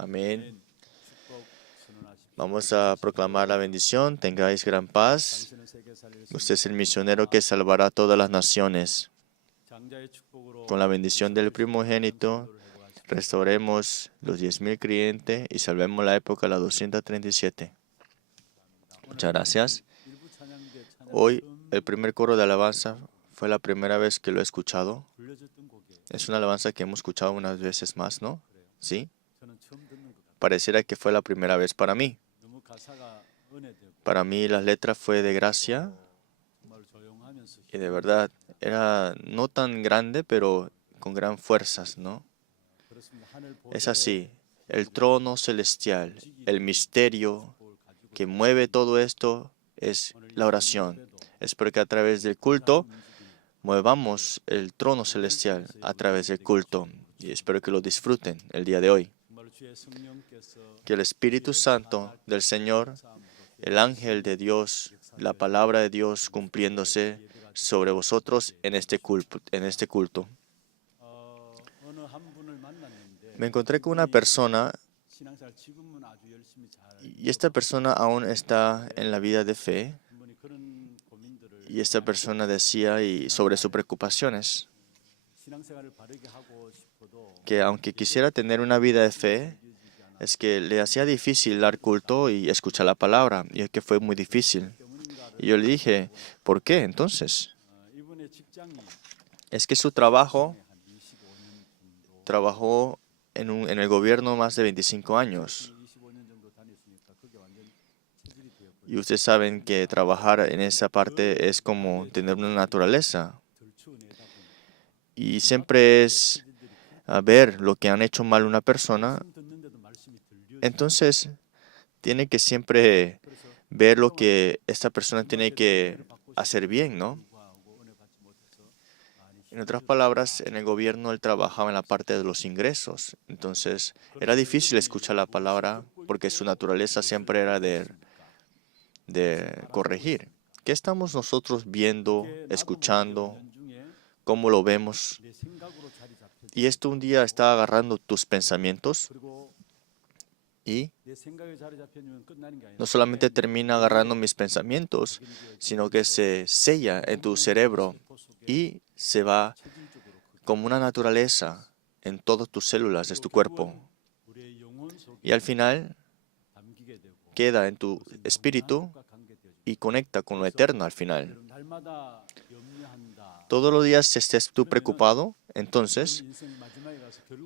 Amén. Vamos a proclamar la bendición. Tengáis gran paz. Usted es el misionero que salvará a todas las naciones. Con la bendición del primogénito, restauremos los 10,000 creyentes y salvemos la época de la 237. Muchas gracias. Hoy el primer coro de alabanza fue la primera vez que lo he escuchado. Es una alabanza que hemos escuchado unas veces más, ¿no? Sí. Pareciera que fue la primera vez para mí. Para mí la letra fue de gracia y de verdad era no tan grande, pero con gran fuerzas, ¿no? Es así, el trono celestial, el misterio que mueve todo esto es la oración. Espero que a través del culto movamos el trono celestial a través del culto y espero que lo disfruten el día de hoy. Que el Espíritu Santo del Señor, el ángel de Dios, la palabra de Dios cumpliéndose sobre vosotros en este culto. Me encontré con una persona y esta persona aún está en la vida de fe y esta persona decía sobre sus preocupaciones que aunque quisiera tener una vida de fe, es que le hacía difícil dar culto y escuchar la palabra, y es que fue muy difícil. Y yo le dije, ¿por qué entonces? Es que su trabajó en el gobierno más de 25 años. Y ustedes saben que trabajar en esa parte es como tener una naturaleza. Y siempre es ver lo que han hecho mal una persona. Entonces, tiene que siempre ver lo que esta persona tiene que hacer bien, ¿no? En otras palabras, en el gobierno él trabajaba en la parte de los ingresos. Entonces, era difícil escuchar la palabra porque su naturaleza siempre era de corregir. ¿Qué estamos nosotros viendo, escuchando? ¿Cómo lo vemos? Y esto un día está agarrando tus pensamientos y no solamente termina agarrando mis pensamientos, sino que se sella en tu cerebro y se va como una naturaleza en todas tus células de tu cuerpo. Y al final queda en tu espíritu y conecta con lo eterno al final. Todos los días estés tú preocupado, entonces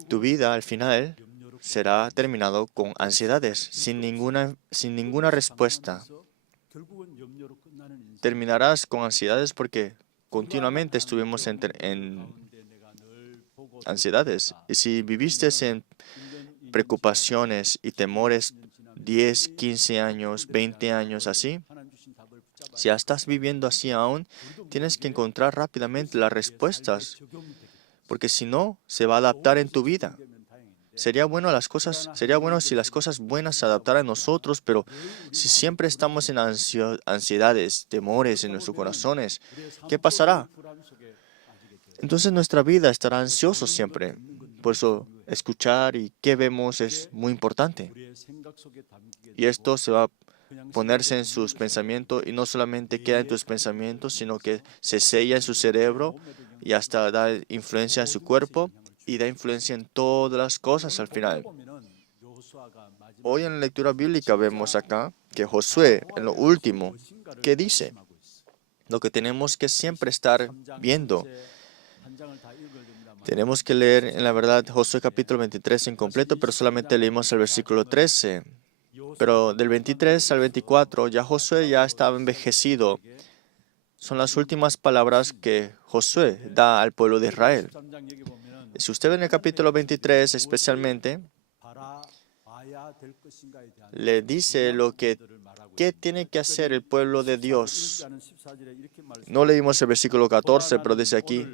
tu vida al final será terminado con ansiedades, sin ninguna respuesta. Terminarás con ansiedades porque continuamente estuvimos en ansiedades. Y si viviste en preocupaciones y temores 10, 15 años, 20 años así, si ya estás viviendo así aún, tienes que encontrar rápidamente las respuestas, porque si no, se va a adaptar en tu vida. Sería bueno si las cosas buenas se adaptaran a nosotros, pero si siempre estamos en ansiedades, temores en nuestros corazones, ¿qué pasará? Entonces nuestra vida estará ansiosa siempre. Por eso escuchar y qué vemos es muy importante. Y esto se va a ponerse en sus pensamientos y no solamente queda en tus pensamientos, sino que se sella en su cerebro y hasta da influencia en su cuerpo y da influencia en todas las cosas al final. Hoy en la lectura bíblica vemos acá que Josué, en lo último, ¿qué dice? Lo que tenemos que siempre estar viendo. Tenemos que leer, en la verdad, Josué capítulo 23 en completo, pero solamente leímos el versículo 13. Pero del 23 al 24, ya Josué ya estaba envejecido. Son las últimas palabras que Josué da al pueblo de Israel. Si usted ve en el capítulo 23 especialmente, le dice qué tiene que hacer el pueblo de Dios. No leímos el versículo 14, pero dice aquí,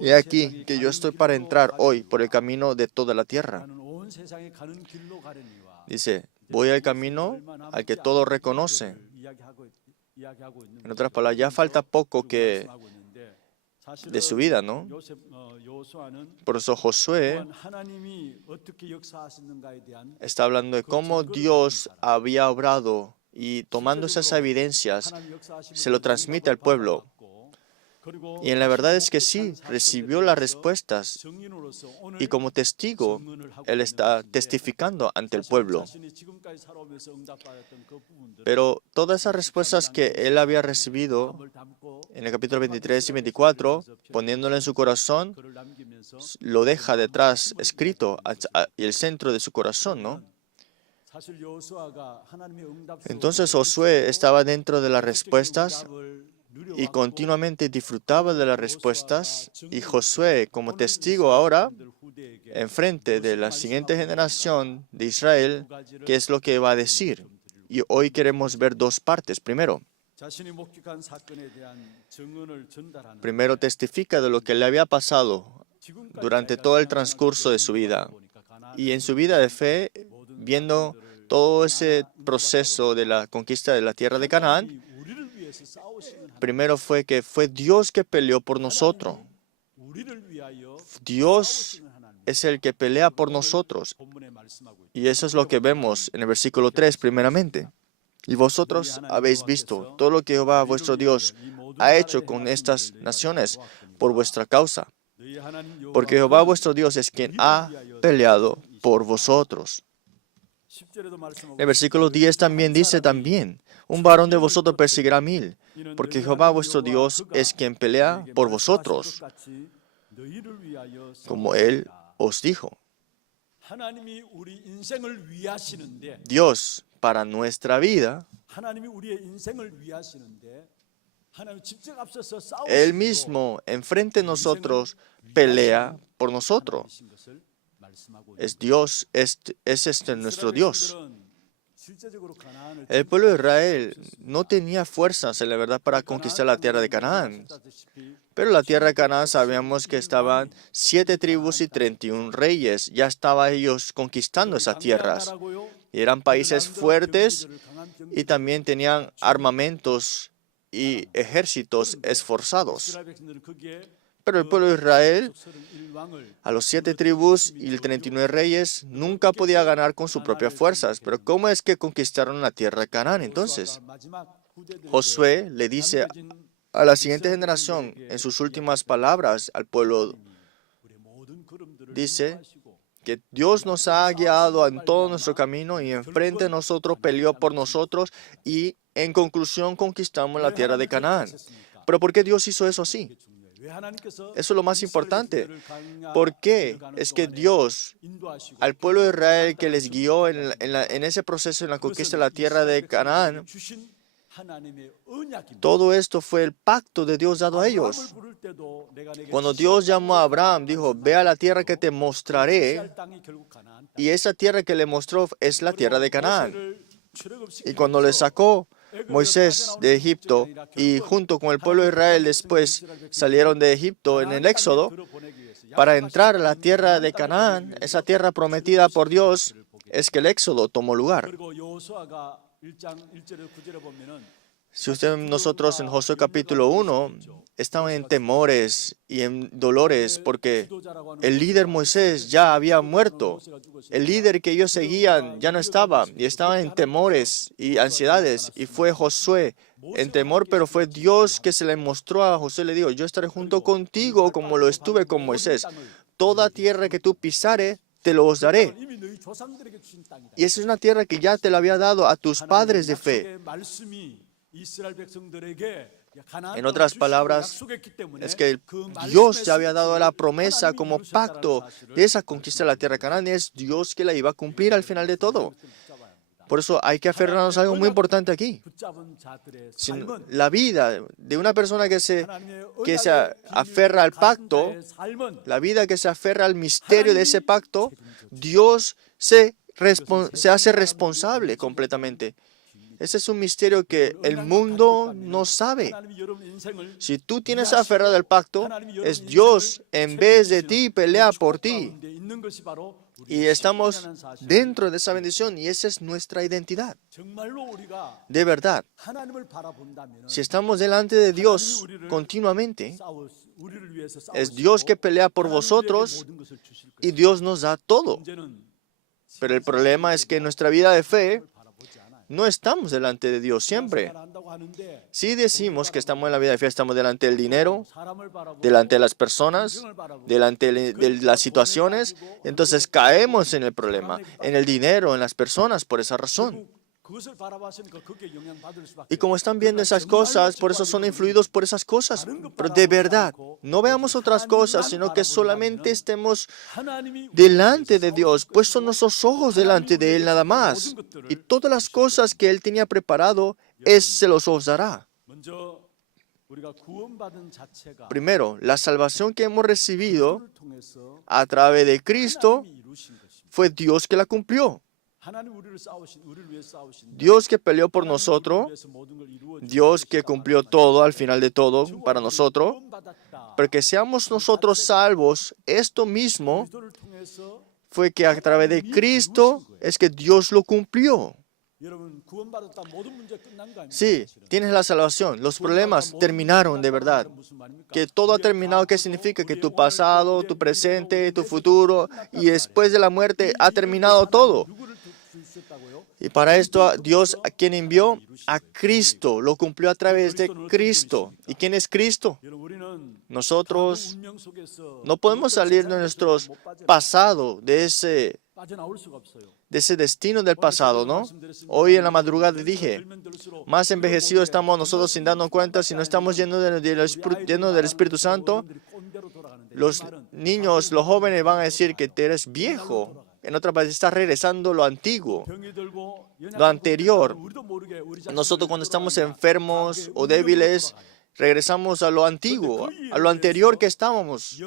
he aquí que yo estoy para entrar hoy por el camino de toda la tierra. Dice, voy al camino al que todo reconoce. En otras palabras, ya falta poco que de su vida, ¿no? Por eso Josué está hablando de cómo Dios había obrado y tomando esas evidencias se lo transmite al pueblo. Y en la verdad es que sí, recibió las respuestas y como testigo, él está testificando ante el pueblo. Pero todas esas respuestas que él había recibido en el capítulo 23 y 24, poniéndolo en su corazón, lo deja detrás escrito y el centro de su corazón, ¿no? Entonces Josué estaba dentro de las respuestas y continuamente disfrutaba de las respuestas, y Josué como testigo ahora enfrente de la siguiente generación de Israel, ¿qué es lo que va a decir? Y hoy queremos ver dos partes. Primero testifica de lo que le había pasado durante todo el transcurso de su vida, y en su vida de fe, viendo todo ese proceso de la conquista de la tierra de Canaán. Primero fue que fue Dios que peleó por nosotros. Dios es el que pelea por nosotros. Y eso es lo que vemos en el versículo 3 primeramente. Y vosotros habéis visto todo lo que Jehová vuestro Dios ha hecho con estas naciones por vuestra causa. Porque Jehová vuestro Dios es quien ha peleado por vosotros. El versículo 10 también dice un varón de vosotros perseguirá 1000, porque Jehová vuestro Dios es quien pelea por vosotros, como Él os dijo. Dios, para nuestra vida, Él mismo, enfrente de nosotros, pelea por nosotros. Es Dios, es nuestro Dios. El pueblo de Israel no tenía fuerzas, en la verdad, para conquistar la tierra de Canaán. Pero la tierra de Canaán sabíamos que estaban 7 tribus y 31 reyes. Ya estaban ellos conquistando esas tierras. Y eran países fuertes y también tenían armamentos y ejércitos esforzados. Pero el pueblo de Israel, a los 7 tribus y el 39 reyes, nunca podía ganar con sus propias fuerzas. Pero ¿cómo es que conquistaron la tierra de Canaán? Entonces, Josué le dice a la siguiente generación, en sus últimas palabras al pueblo, dice que Dios nos ha guiado en todo nuestro camino y enfrente de nosotros peleó por nosotros y en conclusión conquistamos la tierra de Canaán. ¿Pero por qué Dios hizo eso así? Eso es lo más importante. ¿Por qué es que Dios, al pueblo de Israel que les guió en ese proceso en la conquista de la tierra de Canaán, todo esto fue el pacto de Dios dado a ellos? Cuando Dios llamó a Abraham, dijo, ve a la tierra que te mostraré, y esa tierra que le mostró es la tierra de Canaán. Y cuando le sacó Moisés de Egipto y junto con el pueblo de Israel después salieron de Egipto en el Éxodo para entrar a la tierra de Canaán, esa tierra prometida por Dios, es que el Éxodo tomó lugar. Si nosotros en Josué capítulo 1 estaban en temores y en dolores porque el líder Moisés ya había muerto. El líder que ellos seguían ya no estaba y estaban en temores y ansiedades. Y fue Josué en temor, pero fue Dios que se le mostró a Josué. Le dijo, yo estaré junto contigo como lo estuve con Moisés. Toda tierra que tú pisares, te lo daré. Y esa es una tierra que ya te la había dado a tus padres de fe. En otras palabras, es que Dios ya había dado la promesa como pacto de esa conquista de la tierra de Canaán, y es Dios que la iba a cumplir al final de todo. Por eso hay que aferrarnos a algo muy importante aquí. La vida de una persona que se aferra al pacto, la vida que se aferra al misterio de ese pacto, Dios se hace responsable completamente. Ese es un misterio que el mundo no sabe. Si tú tienes aferrado al pacto, es Dios en vez de ti pelea por ti. Y estamos dentro de esa bendición y esa es nuestra identidad. De verdad, si estamos delante de Dios continuamente, es Dios que pelea por vosotros y Dios nos da todo. Pero el problema es que en nuestra vida de fe no estamos delante de Dios siempre. Si decimos que estamos en la vida de fe, estamos delante del dinero, delante de las personas, delante de las situaciones, entonces caemos en el problema, en el dinero, en las personas, por esa razón. Y como están viendo esas cosas, por eso son influidos por esas cosas. Pero de verdad, no veamos otras cosas, sino que solamente estemos delante de Dios, puestos nuestros ojos delante de Él nada más. Y todas las cosas que Él tenía preparado, Él se los os dará. Primero, la salvación que hemos recibido a través de Cristo fue Dios que la cumplió. Dios que peleó por nosotros, Dios que cumplió todo al final de todo para nosotros, para que seamos nosotros salvos, esto mismo fue que a través de Cristo es que Dios lo cumplió. Sí, tienes la salvación, los problemas terminaron de verdad. Que todo ha terminado, ¿qué significa? Que tu pasado, tu presente, tu futuro y después de la muerte ha terminado todo. Y para esto Dios, ¿a quien envió? A Cristo, lo cumplió a través de Cristo. ¿Y quién es Cristo? Nosotros no podemos salir de nuestro pasado, de ese destino del pasado, ¿no? Hoy en la madrugada dije, más envejecidos estamos nosotros sin darnos cuenta, si no estamos llenos del Espíritu Santo, los niños, los jóvenes van a decir que tú eres viejo. En otra parte, está regresando lo antiguo, lo anterior. Nosotros cuando estamos enfermos o débiles, regresamos a lo antiguo, a lo anterior que estábamos.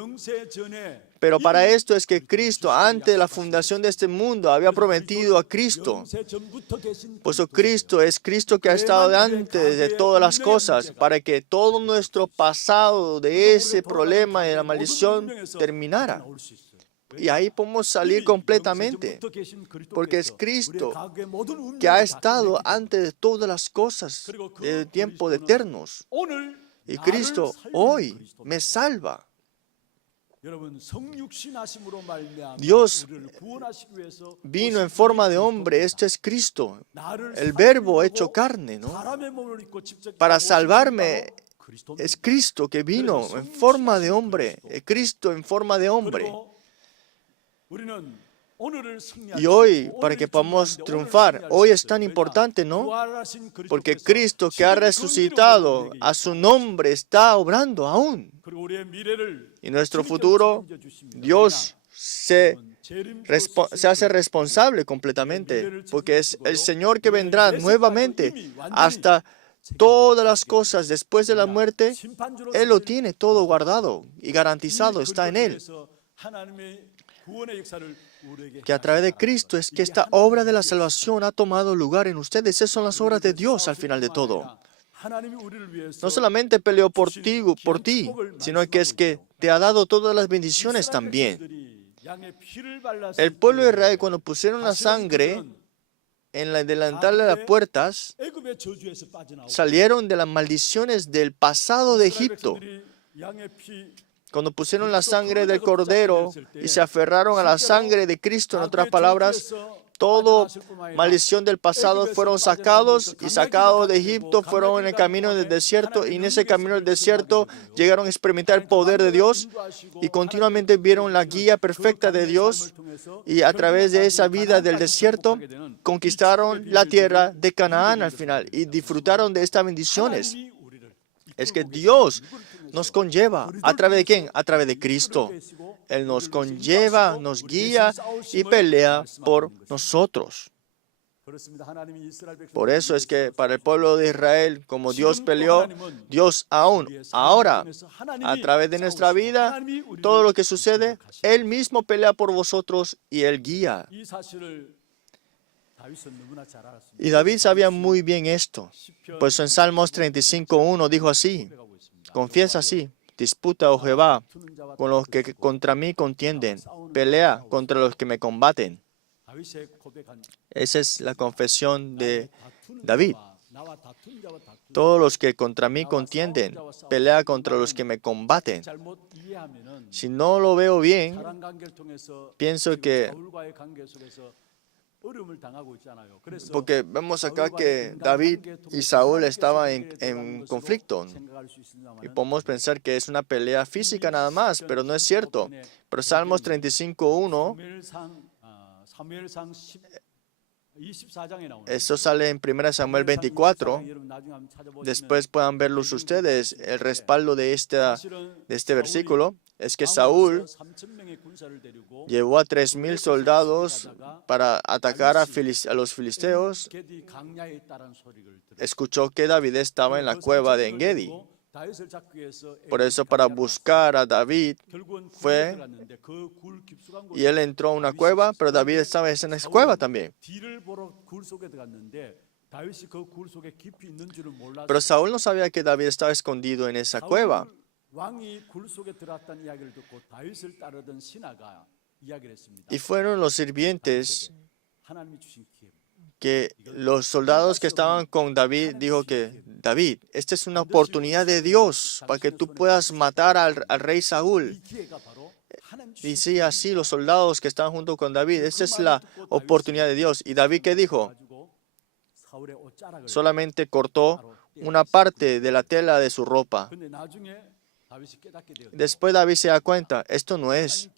Pero para esto es que Cristo, antes de la fundación de este mundo, había prometido a Cristo. Por eso Cristo es Cristo que ha estado antes de todas las cosas, para que todo nuestro pasado de ese problema y de la maldición terminara. Y ahí podemos salir completamente, porque es Cristo que ha estado antes de todas las cosas de tiempos eternos. Y Cristo hoy me salva. Dios vino en forma de hombre, esto es Cristo, el verbo hecho carne, ¿no? Para salvarme es Cristo que vino en forma de hombre, Cristo en forma de hombre. Y hoy, para que podamos triunfar, hoy es tan importante, ¿no? Porque Cristo que ha resucitado, a su nombre está obrando aún. Y nuestro futuro, Dios se hace responsable completamente, porque es el Señor que vendrá nuevamente hasta todas las cosas después de la muerte. Él lo tiene todo guardado y garantizado, está en Él. Que a través de Cristo es que esta obra de la salvación ha tomado lugar en ustedes. Esas son las obras de Dios al final de todo. No solamente peleó por ti, sino que es que te ha dado todas las bendiciones también. El pueblo de Israel, cuando pusieron la sangre en la delantal de las puertas, salieron de las maldiciones del pasado de Egipto. Cuando pusieron la sangre del Cordero y se aferraron a la sangre de Cristo, en otras palabras, toda maldición del pasado fueron sacados de Egipto, fueron en el camino del desierto y en ese camino del desierto llegaron a experimentar el poder de Dios y continuamente vieron la guía perfecta de Dios y a través de esa vida del desierto conquistaron la tierra de Canaán al final y disfrutaron de estas bendiciones. Es que Dios nos conlleva. ¿A través de quién? A través de Cristo. Él nos conlleva, nos guía y pelea por nosotros. Por eso es que para el pueblo de Israel, como Dios peleó, Dios aún, ahora, a través de nuestra vida, todo lo que sucede, Él mismo pelea por vosotros y Él guía. Y David sabía muy bien esto. Pues en Salmos 35:1 dijo así, confiesa así, Disputa, oh Jehová, con los que contra mí contienden. Pelea contra los que me combaten. Esa es la confesión de David. Todos los que contra mí contienden, pelea contra los que me combaten. Si no lo veo bien, pienso que, porque vemos acá que David y Saúl estaban en conflicto. Y podemos pensar que es una pelea física nada más, pero no es cierto. Pero Salmos 35:1, eso sale en 1 Samuel 24. Después puedan verlos ustedes. El respaldo de este versículo es que Saúl llevó a 3,000 soldados para atacar a los filisteos. Escuchó que David estaba en la cueva de En-Gedi. Por eso, para buscar a David, fue y él entró a una cueva, pero David estaba en esa cueva también. Pero Saúl no sabía que David estaba escondido en esa cueva. Y fueron los sirvientes que los soldados que estaban con David dijo que David, esta es una oportunidad de Dios para que tú puedas matar al rey Saúl. Dice así los soldados que estaban junto con David, esta es la oportunidad de Dios. ¿Y David qué dijo? Solamente cortó una parte de la tela de su ropa. Después David se da cuenta, esto no es.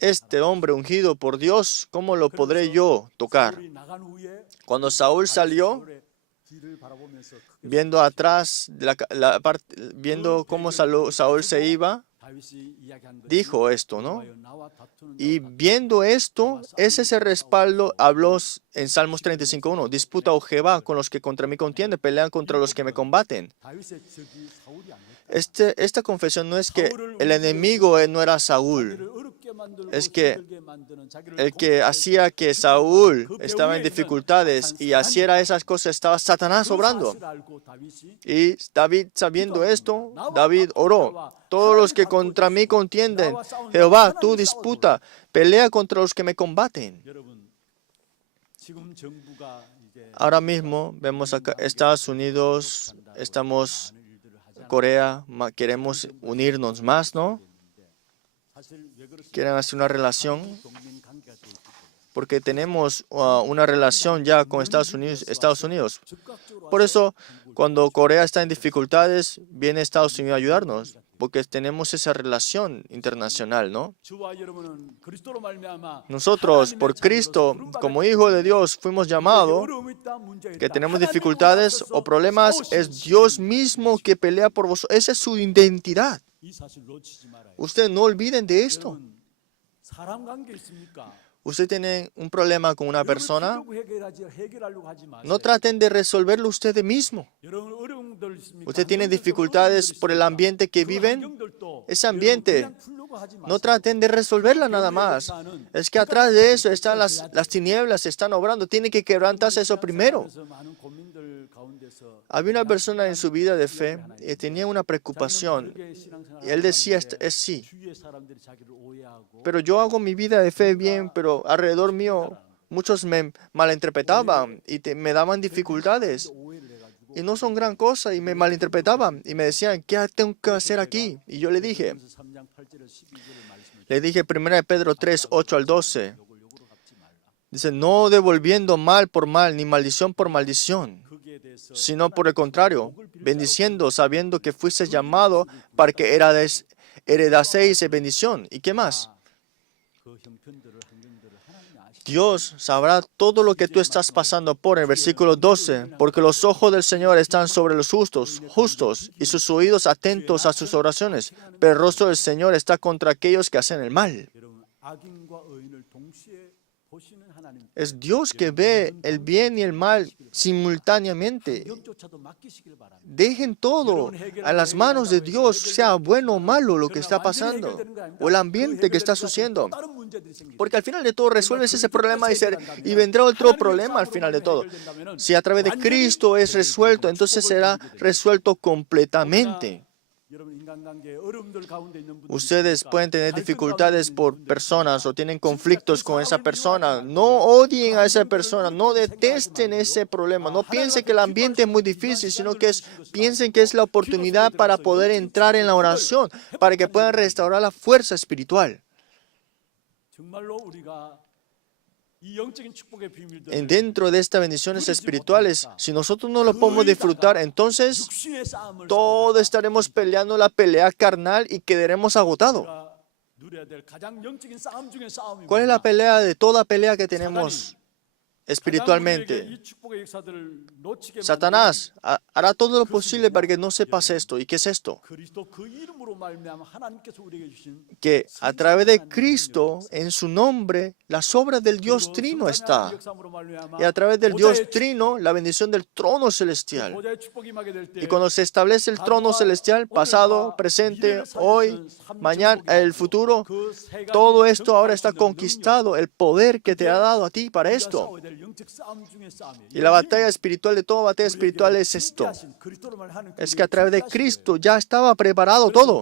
Este hombre ungido por Dios, ¿cómo lo podré yo tocar? Cuando Saúl salió, viendo atrás, viendo cómo Saúl se iba, dijo esto, ¿no? Y viendo esto, ese es el respaldo, habló en Salmos 35:1. Disputa, oh Jehová, con los que contra mí contienden, pelean contra los que me combaten. Esta confesión no es que el enemigo no era Saúl. Es que el que hacía que Saúl estaba en dificultades y hiciera esas cosas estaba Satanás obrando. Y David, sabiendo esto, David oró. Todos los que contra mí contienden, Jehová, tú disputa, pelea contra los que me combaten. Ahora mismo vemos acá Estados Unidos, Corea, queremos unirnos más, ¿no? Quieren hacer una relación porque tenemos una relación ya con Estados Unidos. Por eso, cuando Corea está en dificultades, viene Estados Unidos a ayudarnos, porque tenemos esa relación internacional, ¿no? Nosotros, por Cristo, como hijos de Dios, fuimos llamados, que tenemos dificultades o problemas, es Dios mismo que pelea por vosotros. Esa es su identidad. Ustedes no olviden de esto. Usted tiene un problema con una persona, no traten de resolverlo ustedes mismos. Usted tiene dificultades por el ambiente que viven, ese ambiente, no traten de resolverla nada más. Es que atrás de eso están las tinieblas, están obrando, tiene que quebrantarse eso primero. Había una persona en su vida de fe y tenía una preocupación. Y él decía, es sí, pero yo hago mi vida de fe bien, pero alrededor mío muchos me malinterpretaban y me daban dificultades. Y no son gran cosa y me malinterpretaban y me decían, ¿qué tengo que hacer aquí? Y yo le dije 1 Pedro 3, 8 al 12. Dice, no devolviendo mal por mal, ni maldición por maldición, sino por el contrario, bendiciendo, sabiendo que fuiste llamado para que heredaseis bendición. ¿Y qué más? Dios sabrá todo lo que tú estás pasando por el versículo 12, porque los ojos del Señor están sobre los justos, y sus oídos atentos a sus oraciones, pero el rostro del Señor está contra aquellos que hacen el mal. Es Dios que ve el bien y el mal simultáneamente. Dejen todo a las manos de Dios, sea bueno o malo lo que está pasando, o el ambiente que está sucediendo. Porque al final de todo resuelves ese problema y vendrá otro problema al final de todo. Si a través de Cristo es resuelto, entonces será resuelto completamente. Ustedes pueden tener dificultades por personas o tienen conflictos con esa persona. No odien a esa persona, no detesten ese problema. No piensen que el ambiente es muy difícil, sino que piensen que es la oportunidad para poder entrar en la oración, para que puedan restaurar la fuerza espiritual. Dentro de estas bendiciones espirituales, si nosotros no lo podemos disfrutar, entonces todos estaremos peleando la pelea carnal y quedaremos agotados. ¿Cuál es la pelea de toda pelea que tenemos espiritualmente? Satanás hará todo lo posible para que no sepas esto. ¿Y qué es esto? Que a través de Cristo, en su nombre, las obras del Dios Trino está. Y a través del Dios Trino, la bendición del trono celestial. Y cuando se establece el trono celestial, pasado, presente, hoy, mañana, el futuro, todo esto ahora está conquistado. El poder que te ha dado a ti para esto. Y la batalla espiritual de toda batalla espiritual es esto. Es que a través de Cristo ya estaba preparado todo.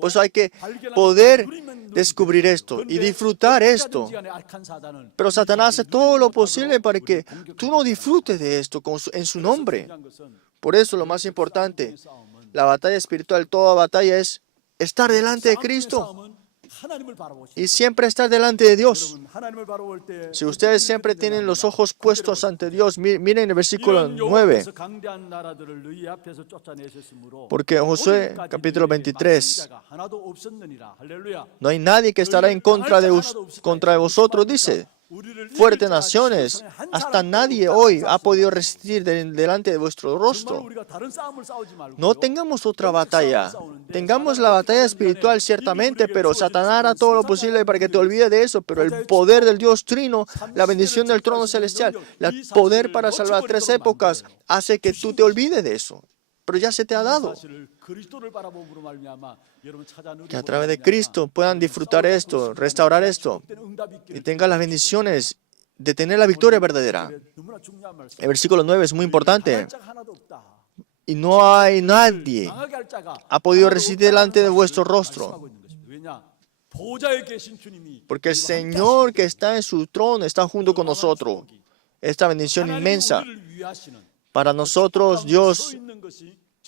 Por eso hay que poder descubrir esto y disfrutar esto. Pero Satanás hace todo lo posible para que tú no disfrutes de esto en su nombre. Por eso lo más importante, la batalla espiritual, toda batalla es estar delante de Cristo. Y siempre estar delante de Dios. Si ustedes siempre tienen los ojos puestos ante Dios, miren el versículo 9. Porque Josué, capítulo 23, no hay nadie que estará en contra de vosotros, dice. Fuertes naciones, hasta nadie hoy ha podido resistir delante de vuestro rostro. No tengamos otra batalla. Tengamos la batalla espiritual ciertamente, pero Satanás hará todo lo posible para que te olvides de eso. Pero el poder del Dios Trino, la bendición del trono celestial, el poder para salvar 3 épocas, hace que tú te olvides de eso. Pero ya se te ha dado. Que a través de Cristo puedan disfrutar esto, restaurar esto y tengan las bendiciones de tener la victoria verdadera. El versículo 9 es muy importante. Y no hay nadie ha podido resistir delante de vuestro rostro. Porque el Señor que está en su trono está junto con nosotros. Esta bendición inmensa. Para nosotros, Dios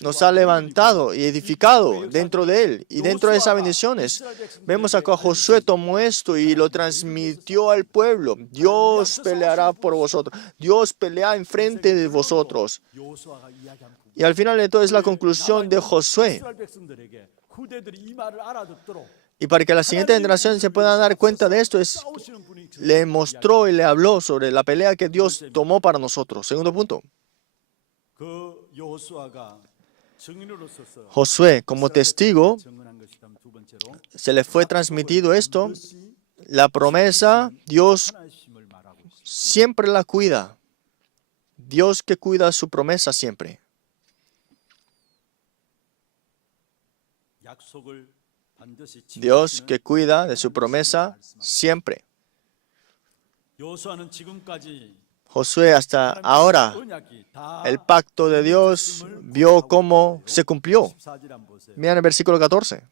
nos ha levantado y edificado dentro de Él. Y dentro de esas bendiciones, vemos acá Josué tomó esto y lo transmitió al pueblo. Dios peleará por vosotros. Dios pelea enfrente de vosotros. Y al final de todo es la conclusión de Josué. Y para que la siguiente generación se pueda dar cuenta de esto, le mostró y le habló sobre la pelea que Dios tomó para nosotros. Segundo punto. Josué, como testigo, se le fue transmitido esto. La promesa, Dios siempre la cuida. Dios que cuida su promesa siempre. Dios que cuida de su promesa siempre. Josué hasta ahora, el pacto de Dios vio cómo se cumplió. Miren el versículo 14.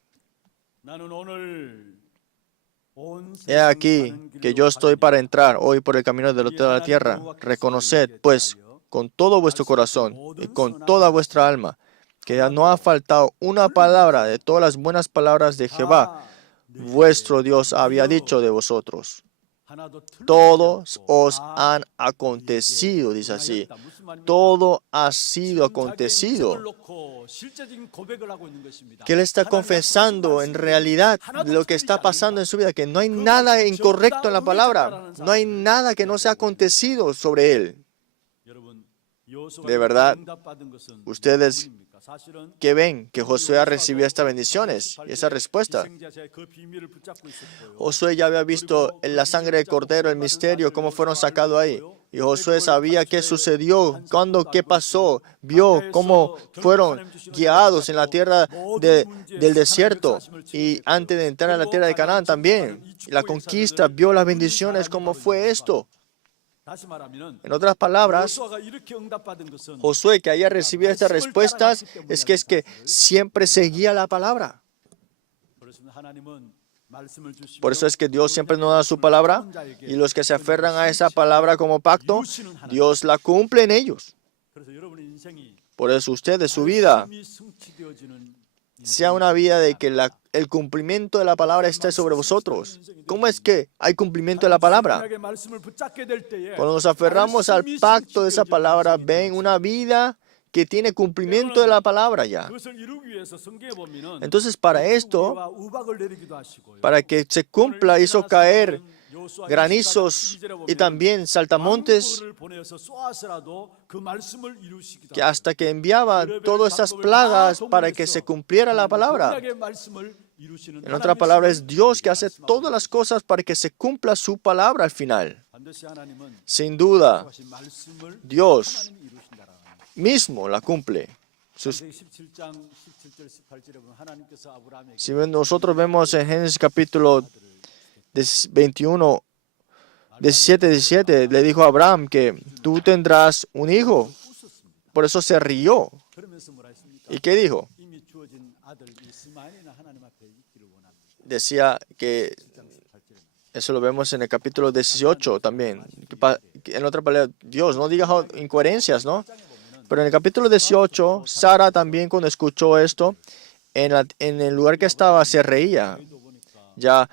He aquí que yo estoy para entrar hoy por el camino de toda la tierra. Reconoced, pues, con todo vuestro corazón y con toda vuestra alma, que ya no ha faltado una palabra de todas las buenas palabras de Jehová, vuestro Dios había dicho de vosotros. Todos os han acontecido, dice así. Todo ha sido acontecido. Que Él está confesando en realidad lo que está pasando en su vida, que no hay nada incorrecto en la palabra, no hay nada que no sea acontecido sobre Él. De verdad, ustedes que ven que Josué recibió estas bendiciones y esa respuesta. Josué ya había visto en la sangre del cordero el misterio, cómo fueron sacados ahí. Y Josué sabía qué sucedió, cuándo, qué pasó. Vio cómo fueron guiados en la tierra del desierto y antes de entrar a la tierra de Canaán también. La conquista, vio las bendiciones, cómo fue esto. En otras palabras, Josué, que haya recibido estas respuestas, es que siempre seguía la palabra. Por eso es que Dios siempre nos da su palabra, y los que se aferran a esa palabra como pacto, Dios la cumple en ellos. Por eso ustedes, su vida, sea una vida de que el cumplimiento de la palabra esté sobre vosotros. ¿Cómo es que hay cumplimiento de la palabra? Cuando nos aferramos al pacto de esa palabra, ven una vida que tiene cumplimiento de la palabra ya. Entonces, para esto, para que se cumpla, hizo caer granizos y también saltamontes, que hasta que enviaba todas esas plagas para que se cumpliera la palabra. En otra palabra, es Dios que hace todas las cosas para que se cumpla su palabra al final. Sin duda, Dios mismo la cumple. Si nosotros vemos en Génesis capítulo 21, 17, le dijo a Abraham que tú tendrás un hijo. Por eso se rió. ¿Y qué dijo? Decía que, eso lo vemos en el capítulo 18 también. En otra palabra, Dios, no digas incoherencias, ¿no? Pero en el capítulo 18, Sara también, cuando escuchó esto, en el lugar que estaba, se reía. Ya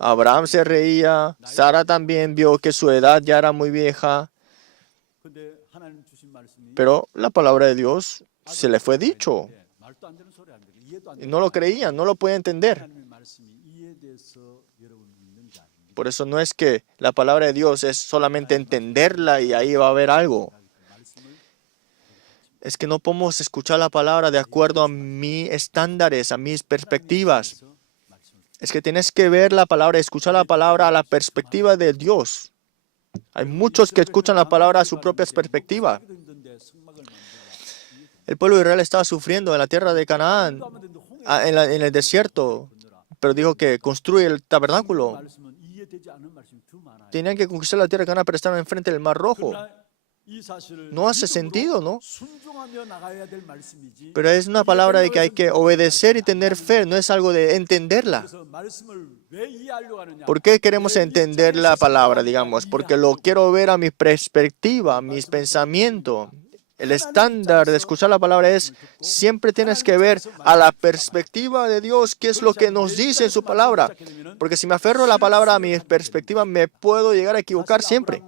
Abraham se reía, Sara también vio que su edad ya era muy vieja, pero la palabra de Dios se le fue dicho. Y no lo creían, no lo podían entender. Por eso no es que la palabra de Dios es solamente entenderla y ahí va a haber algo. Es que no podemos escuchar la palabra de acuerdo a mis estándares, a mis perspectivas. Es que tienes que ver la palabra, escuchar la palabra a la perspectiva de Dios. Hay muchos que escuchan la palabra a su propia perspectiva. El pueblo de Israel estaba sufriendo en la tierra de Canaán, en el desierto, pero dijo que construye el tabernáculo. Tenían que conquistar la tierra de Canaán, pero estaban enfrente del Mar Rojo. No hace sentido, ¿no? Pero es una palabra de que hay que obedecer y tener fe, no es algo de entenderla. ¿Por qué queremos entender la palabra, digamos? Porque lo quiero ver a mi perspectiva, a mis pensamientos. El estándar de escuchar la palabra es, siempre tienes que ver a la perspectiva de Dios, qué es lo que nos dice en su palabra. Porque si me aferro a la palabra, a mi perspectiva, me puedo llegar a equivocar siempre.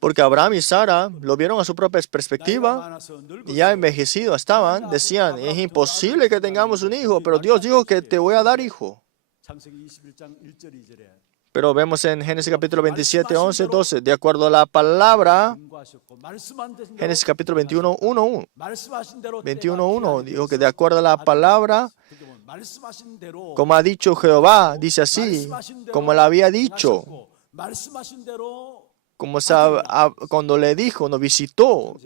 Porque Abraham y Sara lo vieron a su propia perspectiva y ya envejecidos estaban, decían, es imposible que tengamos un hijo, pero Dios dijo que te voy a dar hijo. Pero vemos en Génesis capítulo 27, 11, 12, de acuerdo a la palabra, Génesis capítulo 21, 1, 21, 1, dijo que de acuerdo a la palabra, como ha dicho Jehová, dice así, como le había dicho. Como cuando le dijo, nos visitó,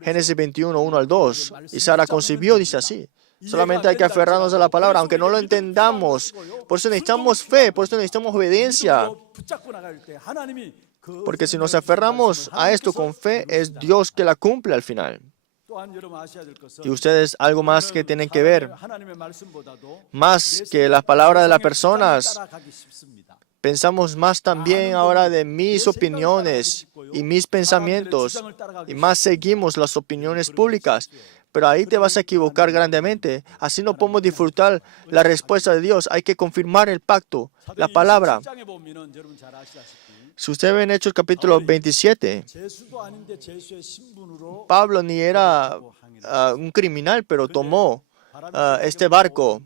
Génesis 21, 1 al 2, y Sara concibió, dice así. Solamente hay que aferrarnos a la palabra, aunque no lo entendamos. Por eso necesitamos fe, por eso necesitamos obediencia. Porque si nos aferramos a esto con fe, es Dios que la cumple al final. Y ustedes, algo más que tienen que ver, más que las palabras de las personas, pensamos más también ahora de mis opiniones y mis pensamientos, y más seguimos las opiniones públicas. Pero ahí te vas a equivocar grandemente. Así no podemos disfrutar la respuesta de Dios. Hay que confirmar el pacto, la palabra. Si usted ve en Hechos capítulo 27, Pablo ni era un criminal, pero tomó este barco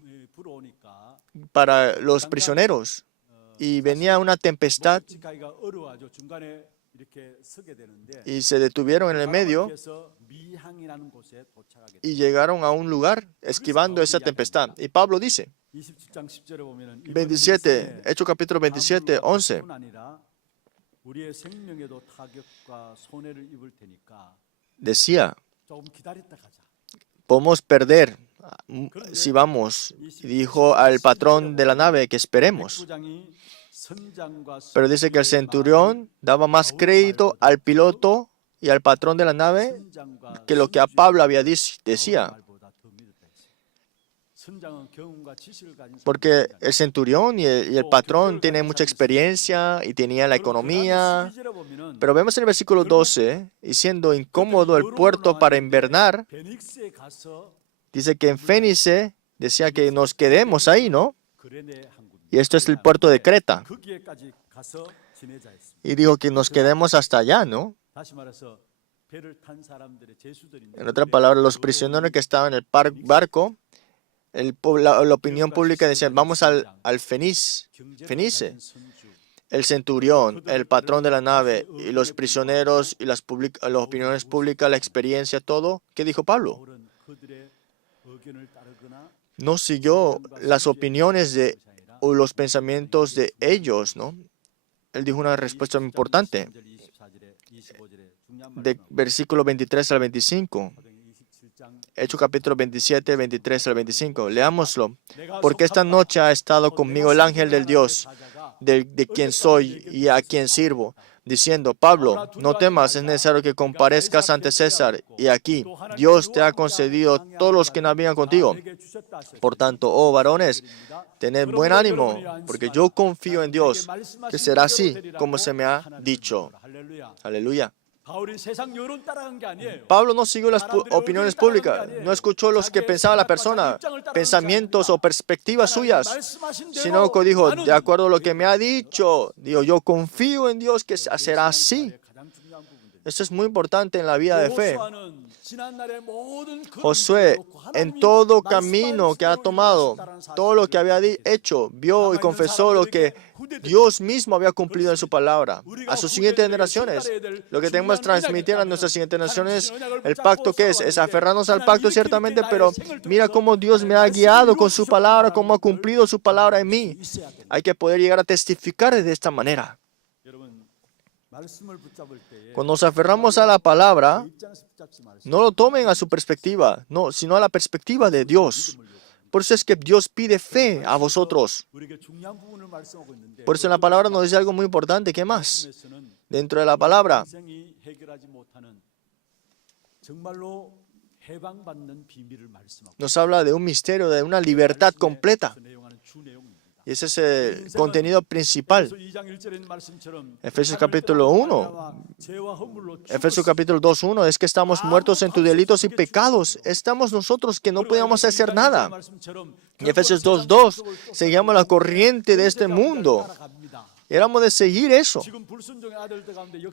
para los prisioneros. Y venía una tempestad y se detuvieron en el medio y llegaron a un lugar esquivando esa tempestad. Y Pablo dice, 27, Hechos capítulo 27, 11, decía, podemos perder si vamos. Y dijo al patrón de la nave que esperemos. Pero dice que el centurión daba más crédito al piloto y al patrón de la nave que lo que a Pablo decía. Porque el centurión y el patrón tienen mucha experiencia y tenían la economía. Pero vemos en el versículo 12, y siendo incómodo el puerto para invernar, dice que en Fénice decía que nos quedemos ahí, ¿no? Y esto es el puerto de Creta. Y dijo que nos quedemos hasta allá, ¿no? En otras palabras, los prisioneros que estaban en el barco, la opinión pública decía, vamos al Fenice. El centurión, el patrón de la nave, y los prisioneros, y las opiniones públicas, la experiencia, todo. ¿Qué dijo Pablo? No siguió las opiniones o los pensamientos de ellos, ¿no? Él dijo una respuesta muy importante. De versículo 23 al 25. Hechos capítulo 27, 23 al 25. Leámoslo. Porque esta noche ha estado conmigo el ángel del Dios, de quien soy y a quien sirvo, diciendo, Pablo, no temas, es necesario que comparezcas ante César. Y aquí, Dios te ha concedido todos los que navegan contigo. Por tanto, oh varones, tened buen ánimo, porque yo confío en Dios, que será así como se me ha dicho. Aleluya. Pablo no siguió las opiniones públicas, no escuchó los que pensaba la persona, pensamientos o perspectivas suyas, sino que dijo, de acuerdo a lo que me ha dicho, digo, yo confío en Dios que será así. Esto es muy importante en la vida de fe. Josué, en todo camino que ha tomado, todo lo que había hecho, vio y confesó lo que Dios mismo había cumplido en su palabra. A sus siguientes generaciones, lo que tenemos que transmitir a nuestras siguientes generaciones, el pacto que es aferrarnos al pacto ciertamente, pero mira cómo Dios me ha guiado con su palabra, cómo ha cumplido su palabra en mí. Hay que poder llegar a testificar de esta manera. Cuando nos aferramos a la palabra, no lo tomen a su perspectiva, no, sino a la perspectiva de Dios. Por eso es que Dios pide fe a vosotros. Por eso en la palabra nos dice algo muy importante. ¿Qué más? Dentro de la palabra nos habla de un misterio, de una libertad completa. Y ese es el contenido principal. Efesios capítulo 1. Efesios capítulo 2:1 es que estamos muertos en tus delitos y pecados. Estamos nosotros que no podíamos hacer nada. Y Efesios 2:2, seguíamos la corriente de este mundo. Éramos de seguir eso.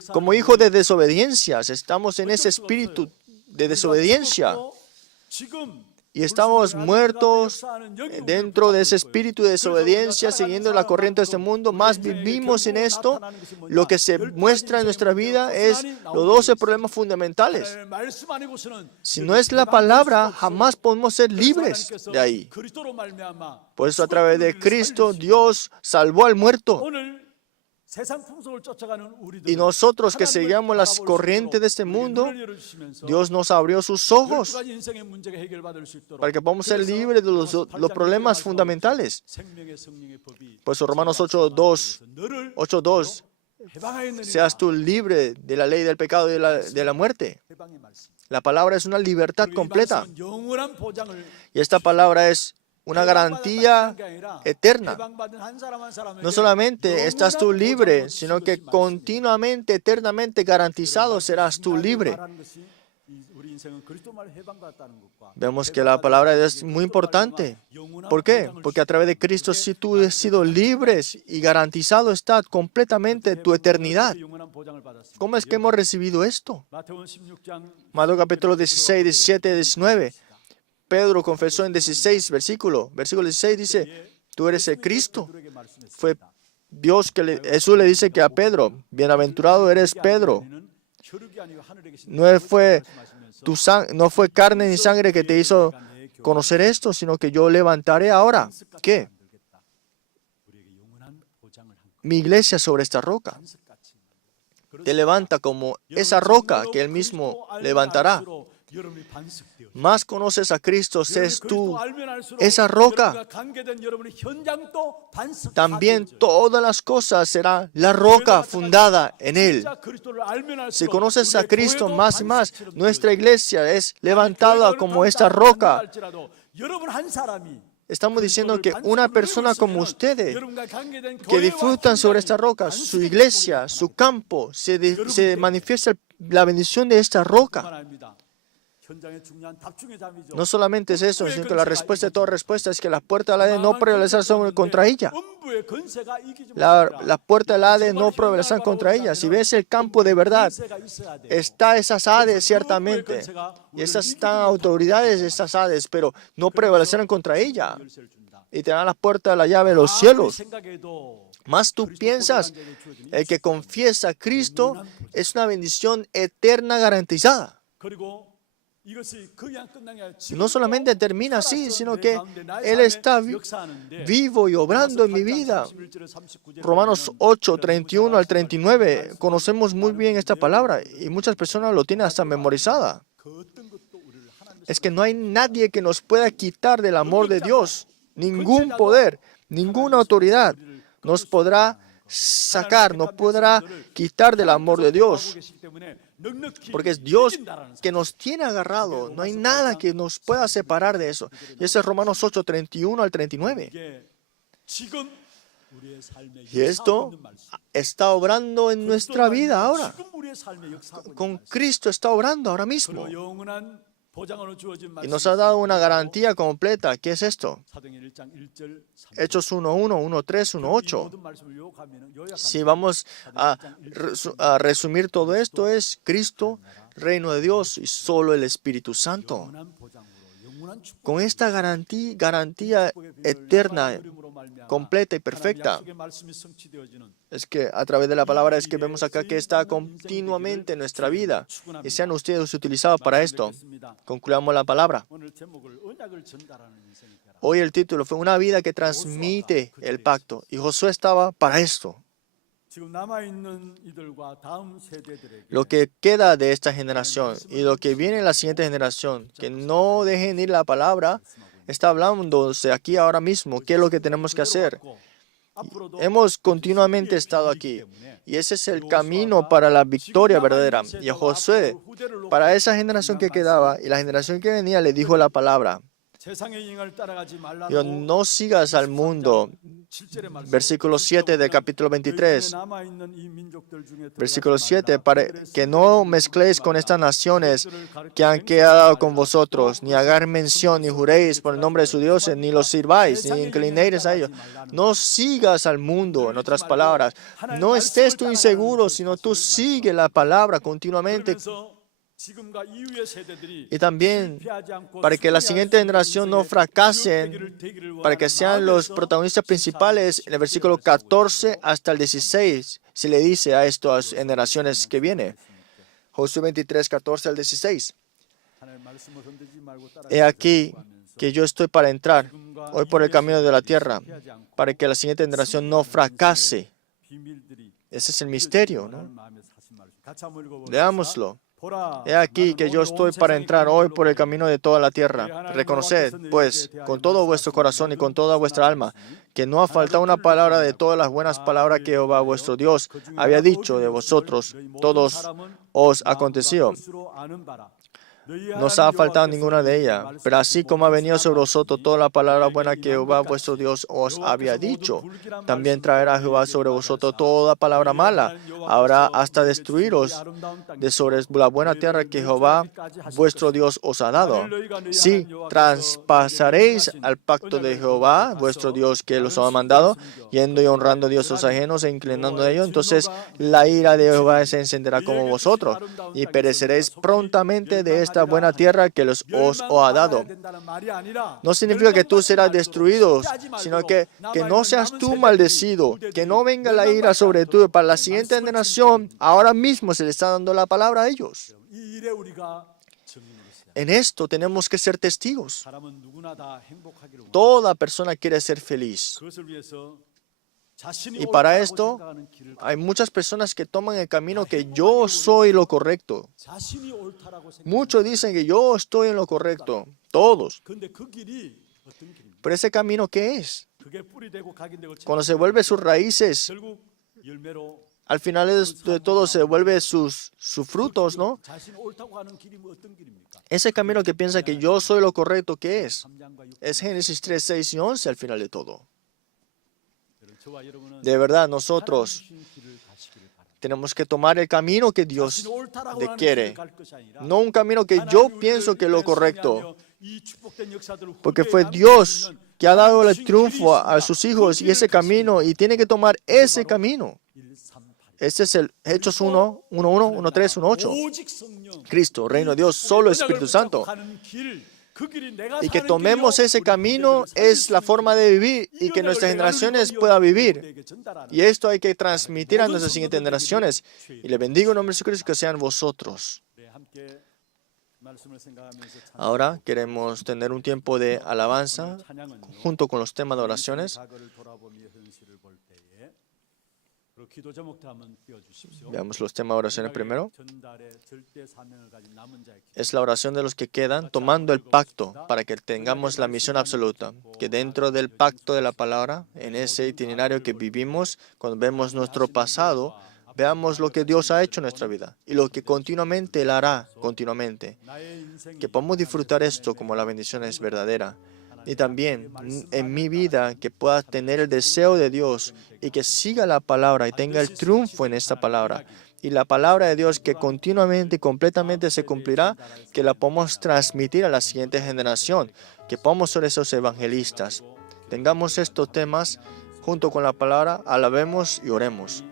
Como hijos de desobediencias, estamos en ese espíritu de desobediencia. Y estamos muertos dentro de ese espíritu de desobediencia, siguiendo la corriente de este mundo. Más vivimos en esto. Lo que se muestra en nuestra vida es los 12 problemas fundamentales. Si no es la palabra, jamás podemos ser libres de ahí. Por eso a través de Cristo, Dios salvó al muerto. Y nosotros que seguíamos las corrientes de este mundo, Dios nos abrió sus ojos para que podamos ser libres de los problemas fundamentales. Por eso Romanos 8:2, seas tú libre de la ley del pecado y de la muerte. La palabra es una libertad completa. Y esta palabra es una garantía eterna. No solamente estás tú libre, sino que continuamente, eternamente garantizado serás tú libre. Vemos que la palabra es muy importante. ¿Por qué? Porque a través de Cristo, si tú has sido libre y garantizado está completamente tu eternidad. ¿Cómo es que hemos recibido esto? Mateo capítulo 16, 17, 19. Pedro confesó en 16, versículo 16 dice, tú eres el Cristo. Fue Dios Jesús le dice que a Pedro, bienaventurado eres Pedro. No fue carne ni sangre que te hizo conocer esto, sino que yo levantaré ahora. ¿Qué? Mi iglesia sobre esta roca. Te levanta como esa roca que Él mismo levantará. más conoces a Cristo, seas tú esa roca. También todas las cosas será la roca fundada en Él. Si conoces a Cristo más y más, nuestra iglesia es levantada como esa roca. Estamos diciendo que una persona como ustedes, que disfrutan sobre esta roca, su iglesia, su campo, se manifiesta la bendición de esta roca. No solamente es eso, sino que la respuesta de toda respuesta es que las puertas del Hades no prevalecerán contra ella. La puerta del Hades no prevalecerán contra ella. Si ves el campo de verdad, está esas Hades ciertamente. Y esas están autoridades de esas Hades, pero no prevalecerán contra ella. Y te dan las puertas de la llave de los cielos. Más tú piensas, el que confiesa a Cristo es una bendición eterna garantizada. Y no solamente termina así, sino que Él está vivo y obrando en mi vida. Romanos 8, 31 al 39. Conocemos muy bien esta palabra y muchas personas lo tienen hasta memorizada. Es que no hay nadie que nos pueda quitar del amor de Dios. Ningún poder, ninguna autoridad nos podrá sacar, nos podrá quitar del amor de Dios. Porque es Dios que nos tiene agarrado. No hay nada que nos pueda separar de eso. Y ese es Romanos 8, 31 al 39. Y esto está obrando en nuestra vida ahora. Con Cristo está obrando ahora mismo. Y nos ha dado una garantía completa. ¿Qué es esto? Hechos 1:1, 1:3, 1:8. Si vamos a resumir todo esto, es Cristo, reino de Dios y solo el Espíritu Santo. Con esta garantía eterna, completa y perfecta, es que a través de la palabra es que vemos acá que está continuamente en nuestra vida y sean ustedes utilizados para esto. Concluyamos la palabra. Hoy el título fue una vida que transmite el pacto y Josué estaba para esto. Lo que queda de esta generación y lo que viene en la siguiente generación, que no dejen ir la palabra, está hablándose aquí ahora mismo. ¿Qué es lo que tenemos que hacer? Hemos continuamente estado aquí y ese es el camino para la victoria verdadera. Y a Josué, para esa generación que quedaba y la generación que venía, le dijo la palabra. Dios, no sigas al mundo. Versículo 7 del capítulo 23. Versículo 7. Para que no mezcléis con estas naciones que han quedado con vosotros, ni hagáis mención, ni juréis por el nombre de sus dioses, ni los sirváis, ni inclinéis a ellos. No sigas al mundo, en otras palabras. No estés tú inseguro, sino tú sigue la palabra continuamente. Y también para que la siguiente generación no fracasen, para que sean los protagonistas principales, en el versículo 14 hasta el 16, se le dice a estas generaciones que vienen. Josué 23, 14 al 16. He aquí que yo estoy para entrar hoy por el camino de la tierra, para que la siguiente generación no fracase. Ese es el misterio, ¿no? Leámoslo. He aquí que yo estoy para entrar hoy por el camino de toda la tierra. Reconoced, pues, con todo vuestro corazón y con toda vuestra alma, que no ha faltado una palabra de todas las buenas palabras que Jehová vuestro Dios había dicho de vosotros. Todos os aconteció. No os ha faltado ninguna de ellas. Pero así como ha venido sobre vosotros toda la palabra buena que Jehová vuestro Dios os había dicho, también traerá Jehová sobre vosotros toda palabra mala. Ahora hasta destruiros de sobre la buena tierra que Jehová vuestro Dios os ha dado. Si traspasaréis al pacto de Jehová vuestro Dios que los ha mandado, yendo y honrando a dioses ajenos e inclinando a ellos, entonces la ira de Jehová se encenderá como vosotros y pereceréis prontamente de esta buena tierra que os ha dado. No significa que tú serás destruido, sino que no seas tú maldecido, que no venga la ira sobre tú. Para la siguiente generación, ahora mismo se le está dando la palabra a ellos. En esto tenemos que ser testigos. Toda persona quiere ser feliz. Y para esto hay muchas personas que toman el camino que yo soy lo correcto. Muchos dicen que yo estoy en lo correcto, todos. Pero ese camino, ¿qué es? Cuando se vuelve sus raíces, al final de todo se vuelve sus frutos, ¿no? Ese camino que piensa que yo soy lo correcto, ¿qué es? Es Génesis 3, 6 y 11 al final de todo. De verdad, nosotros tenemos que tomar el camino que Dios quiere, no un camino que yo pienso que es lo correcto, porque fue Dios que ha dado el triunfo a sus hijos y ese camino, y tiene que tomar ese camino. Este es el Hechos 1, 1:1, 1:3, 1:8. Cristo, Reino de Dios, solo Espíritu Santo. Y que tomemos ese camino es la forma de vivir y que nuestras generaciones puedan vivir. Y esto hay que transmitir a nuestras siguientes generaciones. Y le bendigo en nombre de Jesucristo, que sean vosotros. Ahora queremos tener un tiempo de alabanza junto con los temas de oraciones. Veamos los temas de oraciones primero. Es la oración de los que quedan, tomando el pacto para que tengamos la misión absoluta. Que dentro del pacto de la palabra, en ese itinerario que vivimos, cuando vemos nuestro pasado, veamos lo que Dios ha hecho en nuestra vida y lo que continuamente Él hará continuamente. Que podamos disfrutar esto como la bendición es verdadera. Y también en mi vida que pueda tener el deseo de Dios y que siga la palabra y tenga el triunfo en esta palabra. Y la palabra de Dios que continuamente y completamente se cumplirá, que la podamos transmitir a la siguiente generación, que podamos ser esos evangelistas. Tengamos estos temas junto con la palabra, alabemos y oremos.